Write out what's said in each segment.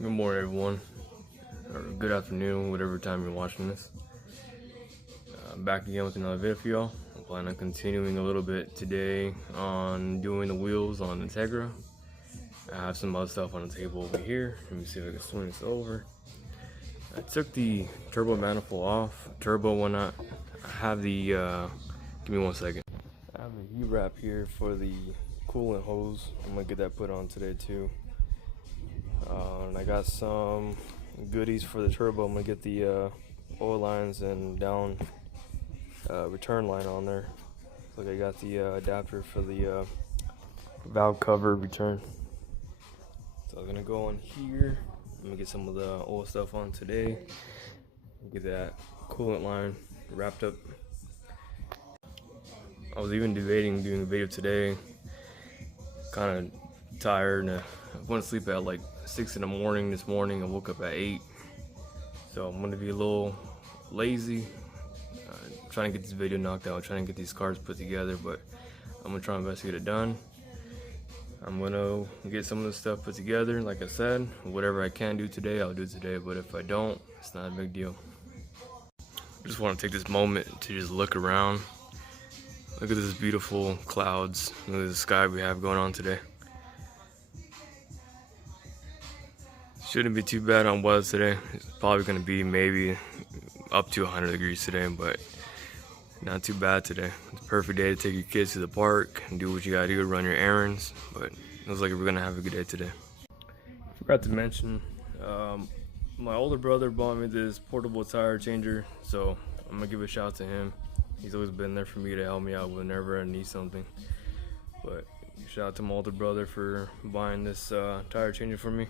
Good morning, everyone, or good afternoon, whatever time you're watching this. Back again with another video for y'all. I'm planning on continuing a little bit today on doing the wheels on the Integra. I have some other stuff on the table over here. Let me see if I can swing this over. I took the turbo manifold off. Turbo one not. I have the, give me 1 second. I have a heat wrap here for the coolant hose. I'm gonna get that put on today too. And I got some goodies for the turbo. I'm gonna get the oil lines and down return line on there. Look, I got the adapter for the valve cover return. So I'm gonna go on here. I'm gonna get some of the oil stuff on today. Get that coolant line wrapped up. I was even debating doing a video today. Kind of tired and I went to sleep at like 6 in the morning this morning. I woke up at 8. So I'm gonna be a little lazy. Trying to get this video knocked out, trying to get these cars put together, but I'm gonna try my best to get it done. I'm gonna get some of this stuff put together. Like I said, whatever I can do today, I'll do today, but if I don't, it's not a big deal. I just want to take this moment to just look around. Look at this beautiful clouds. Look at the sky we have going on today. Shouldn't be too bad on weather today. It's probably gonna be maybe up to 100 degrees today, but not too bad today. It's a perfect day to take your kids to the park and do what you gotta do, run your errands, but it looks like we're gonna have a good day today. Forgot to mention, my older brother bought me this portable tire changer, so I'm gonna give a shout out to him. He's always been there for me to help me out whenever I need something. But shout out to my older brother for buying this tire changer for me.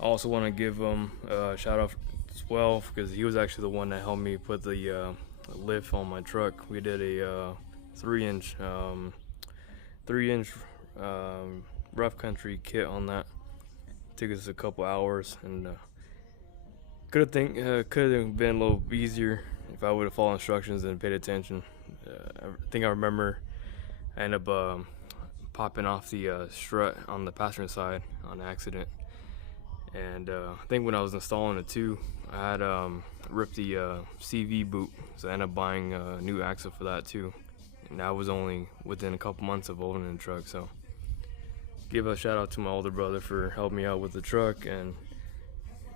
I also want to give him a shout out as well because he was actually the one that helped me put the lift on my truck. We did a 3-inch rough country kit on that. Took us a couple hours and could have been a little easier if I would have followed instructions and paid attention. I think I remember I ended up popping off the strut on the passenger side on accident. And I think when I was installing it too, I had ripped the CV boot, so I ended up buying a new axle for that too. And that was only within a couple months of owning the truck. So give a shout out to my older brother for helping me out with the truck and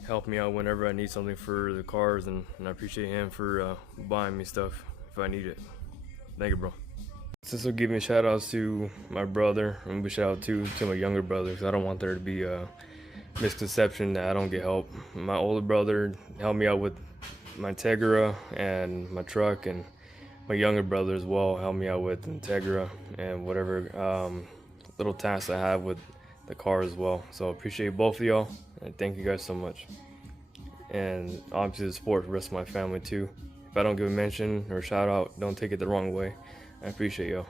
help me out whenever I need something for the cars, and I appreciate him for buying me stuff if I need it. Thank you, bro. This will give me shout outs to my brother, and a shout out to my younger brother, because I don't want there to be a misconception that I don't get help. My older brother helped me out with my Integra and my truck, and my younger brother as well helped me out with Integra and whatever little tasks I have with the car as well. So I appreciate both of y'all and thank you guys so much. And obviously the support for the rest of my family too. If I don't give a mention or shout out, don't take it the wrong way. I appreciate y'all.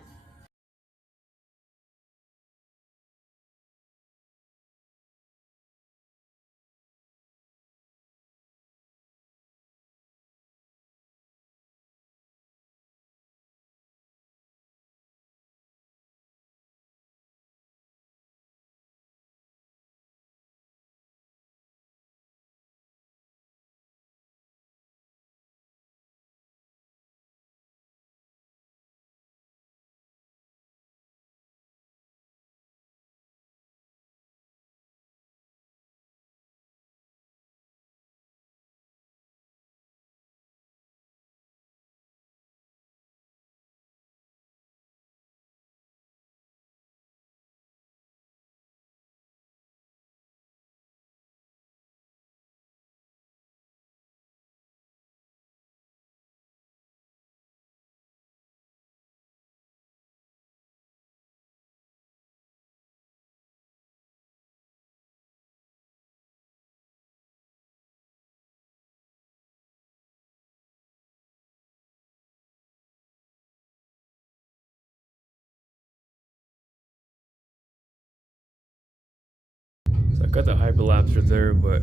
So I got the hyperlapse there, but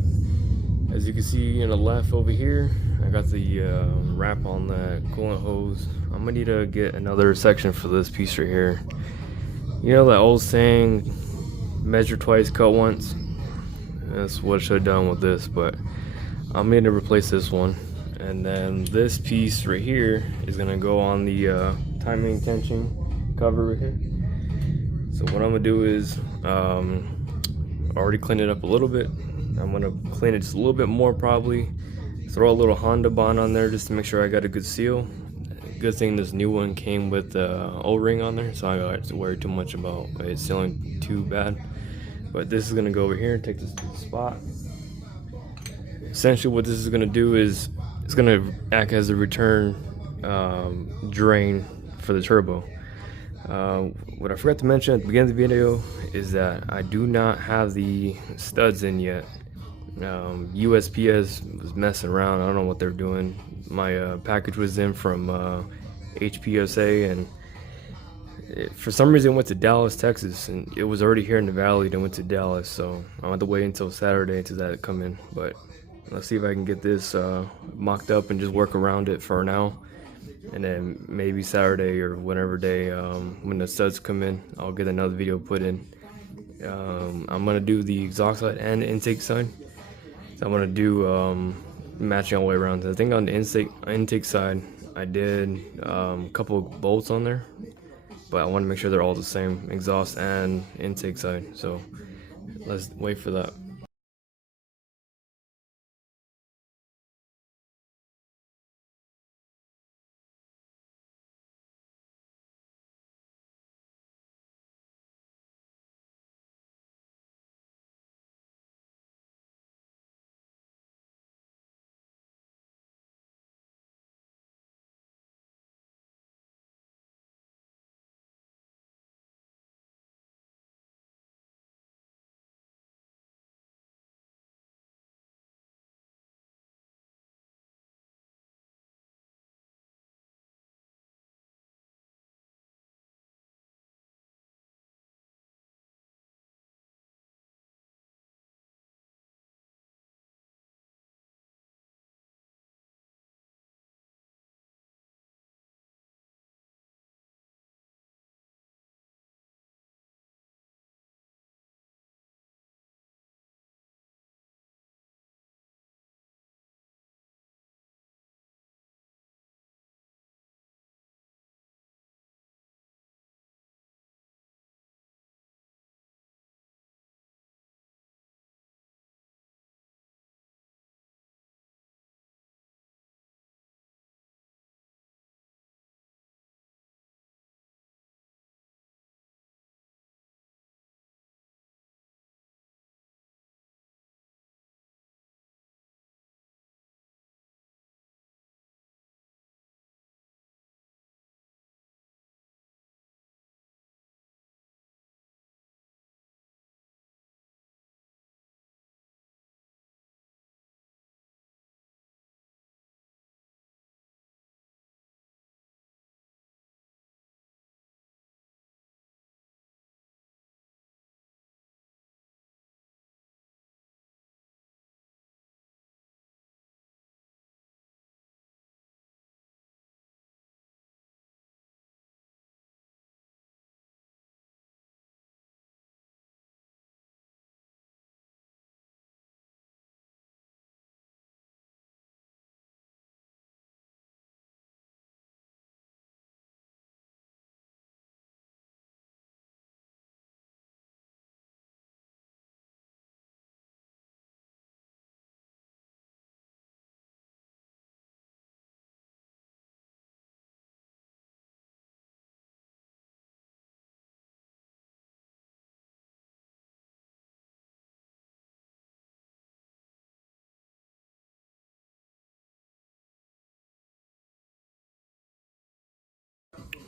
as you can see on the left over here, I got the wrap on that coolant hose. I'm gonna need to get another section for this piece right here. You know that old saying, measure twice, cut once? That's what I should have done with this, but I'm going to replace this one. And then this piece right here is going to go on the timing tension cover right here. So what I'm going to do is already cleaned it up a little bit. I'm going to clean it just a little bit more probably. Throw a little Honda bond on there just to make sure I got a good seal. Good thing this new one came with O-ring on there, so I don't have to worry too much about it sealing too bad. But this is going to go over here and take this to the spot. Essentially what this is going to do is it's going to act as a return drain for the turbo. What I forgot to mention at the beginning of the video is that I do not have the studs in yet. USPS was messing around. I don't know what they're doing. My package was in from HPSA, and for some reason it went to Dallas, Texas, and it was already here in the valley, then went to Dallas, so I have to wait until Saturday until that come in. But let's see if I can get this mocked up and just work around it for now, and then maybe Saturday or whatever day when the studs come in, I'll get another video put in. I'm gonna do the exhaust side and the intake side. So I'm gonna do matching all the way around. I think on the intake side, I did a couple of bolts on there, but I want to make sure they're all the same, exhaust and intake side. So let's wait for that.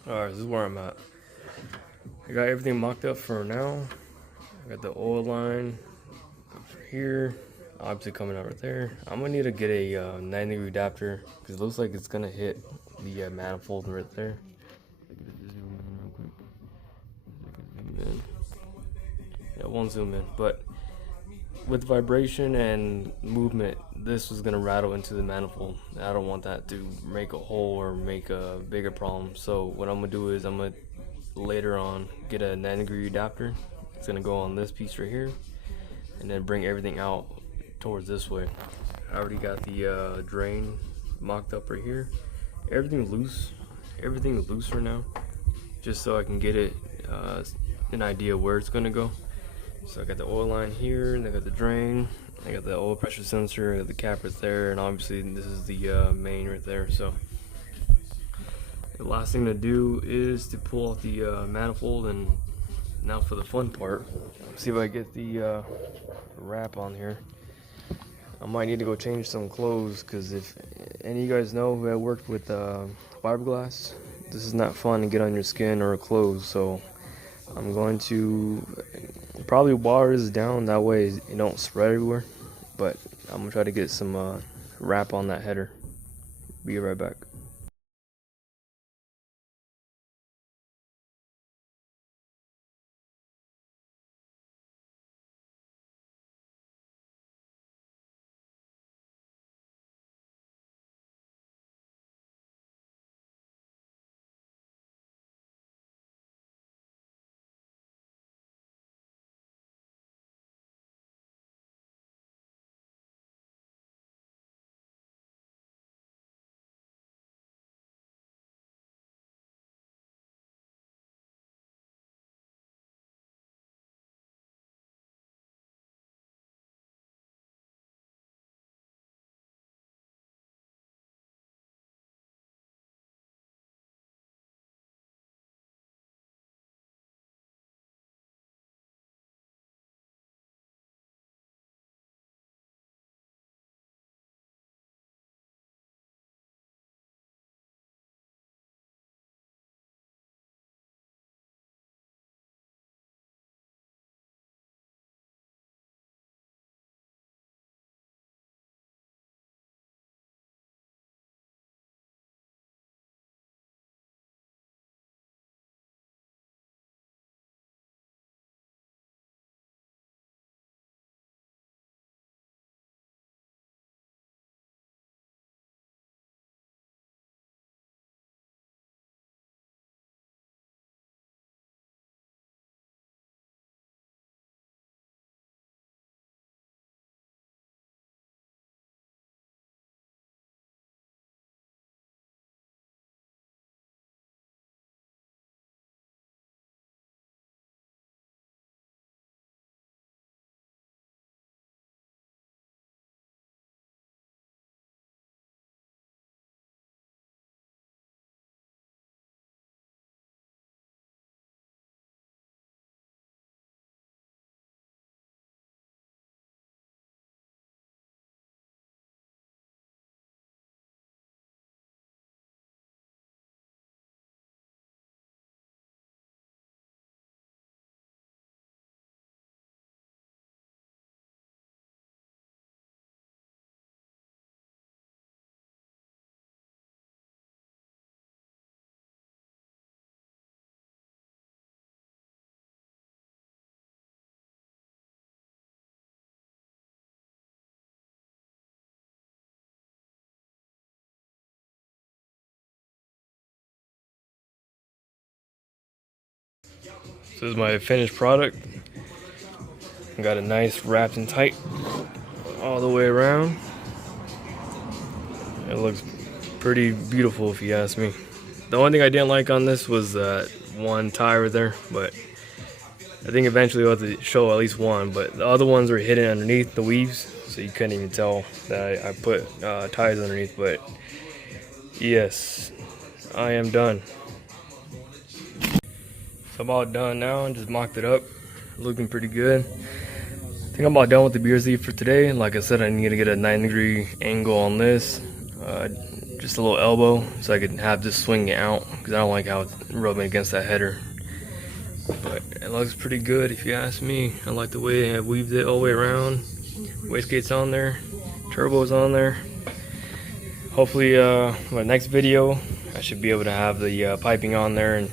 Alright, this is where I'm at. I got everything mocked up for now. I got the oil line over here, obviously coming out right there. I'm gonna need to get a 90-degree adapter because it looks like it's gonna hit the manifold right there. Yeah, it won't zoom in, but with vibration and movement, this was gonna rattle into the manifold. I don't want that to make a hole or make a bigger problem. So what I'm gonna do is I'm gonna later on get a 90-degree adapter. It's gonna go on this piece right here. and then bring everything out towards this way. I already got the drain mocked up right here. Everything's loose. Everything's loose for now, just so I can get it an idea where it's gonna go. So I got the oil line here, and I got the drain, I got the oil pressure sensor, I got the cap right there, and obviously this is the main right there. So the last thing to do is to pull off the manifold, and now for the fun part. See if I get the wrap on here. I might need to go change some clothes, because if any of you guys know who have worked with fiberglass, this is not fun to get on your skin or clothes. So I'm going to probably water this down, that way it don't spread everywhere. But I'm gonna try to get some wrap on that header. Be right back. So this is my finished product. Got it nice, wrapped and tight all the way around. It looks pretty beautiful if you ask me. The only thing I didn't like on this was that one tire there, but I think eventually we'll have to show at least one. But the other ones are hidden underneath the weaves, so you couldn't even tell that I put tires underneath. But yes, I am done. So I'm all done now and just mocked it up. Looking pretty good. I think I'm about done with the BRZ for today. Like I said, I need to get a 9-degree angle on this. Just a little elbow so I can have this swinging out, because I don't like how it's rubbing against that header. But it looks pretty good if you ask me. I like the way I weaved it all the way around. Wastegate's on there, turbo's on there. Hopefully my next video I should be able to have the piping on there, and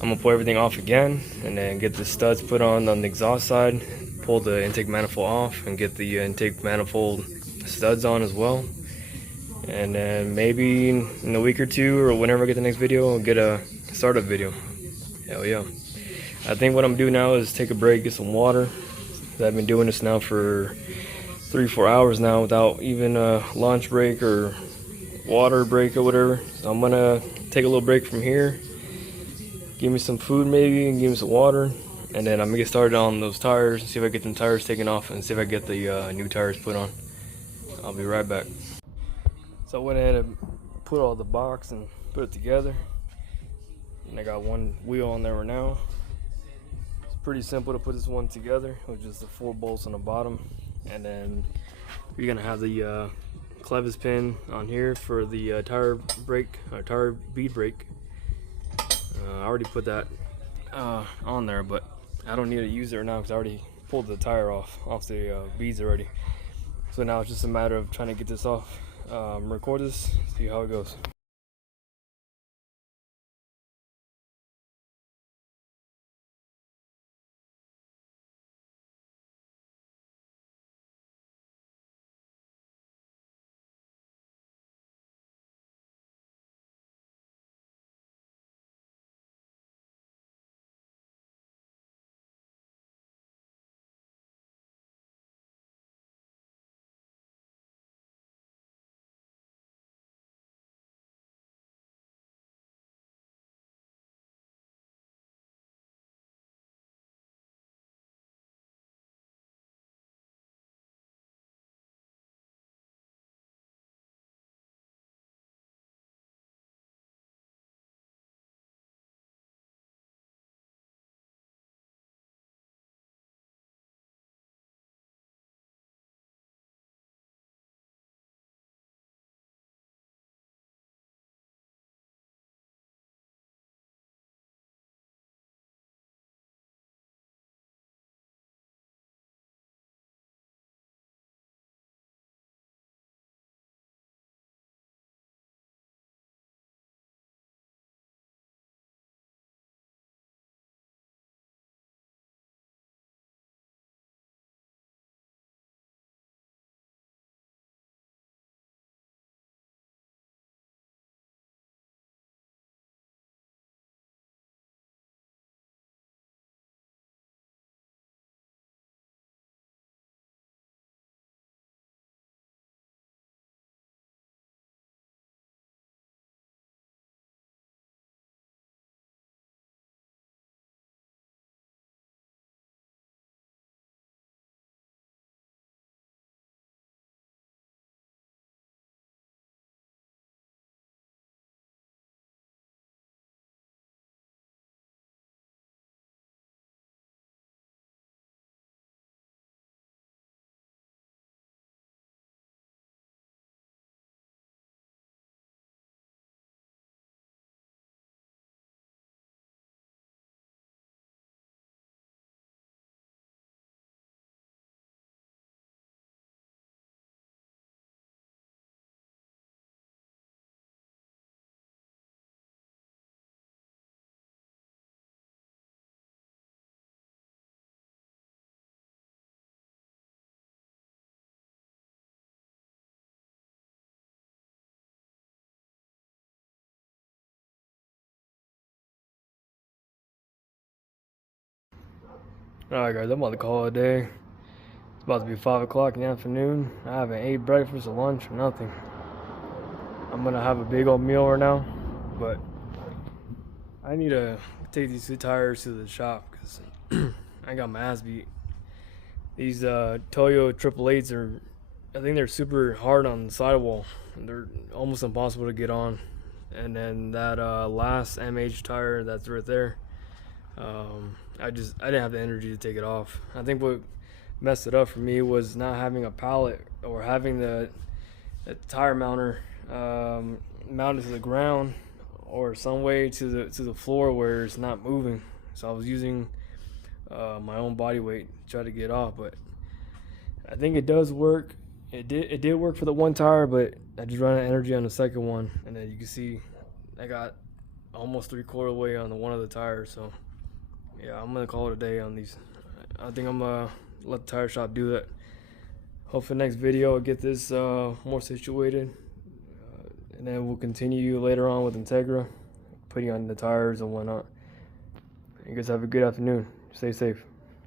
I'm gonna pull everything off again and then get the studs put on the exhaust side, pull the intake manifold off and get the intake manifold studs on as well. And then maybe in a week or two, or whenever I get the next video, I'll get a startup video. Hell yeah. I think what I'm gonna do now is take a break, get some water, I've been doing this now for 3-4 hours now without even a lunch break or water break or whatever. So I'm gonna take a little break from here, give me some food maybe, and give me some water, and then I'm gonna get started on those tires, see if I get them tires taken off, and see if I get the new tires put on. I'll be right back. So I went ahead and put all the box and put it together, and I got one wheel on there right now. It's pretty simple to put this one together with just the 4 bolts on the bottom, and then you're gonna have the clevis pin on here for the tire brake or tire bead brake. I already put that on there, but I don't need to use it right now because I already pulled the tire off the beads already. So now it's just a matter of trying to get this off, record this, see how it goes. Alright guys, I'm about to call it a day. It's about to be 5 o'clock in the afternoon. I haven't ate breakfast or lunch or nothing. I'm gonna have a big old meal right now, but I need to take these 2 tires to the shop because I got my ass beat. These Toyo 888s are, I think they're super hard on the sidewall. They're almost impossible to get on. And then that last MH tire that's right there, I didn't have the energy to take it off. I think what messed it up for me was not having a pallet or having the tire mounter mounted to the ground or some way to the floor where it's not moving. So I was using my own body weight to try to get off, but I think it does work. It did work for the 1 tire, but I just ran out of energy on the second one, and then you can see I got almost 3/4 way on the one of the tires. So yeah, I'm gonna call it a day on these. I think I'm gonna let the tire shop do that. Hopefully next video I'll get this more situated, and then we'll continue later on with Integra, putting on the tires and whatnot. You guys have a good afternoon. Stay safe.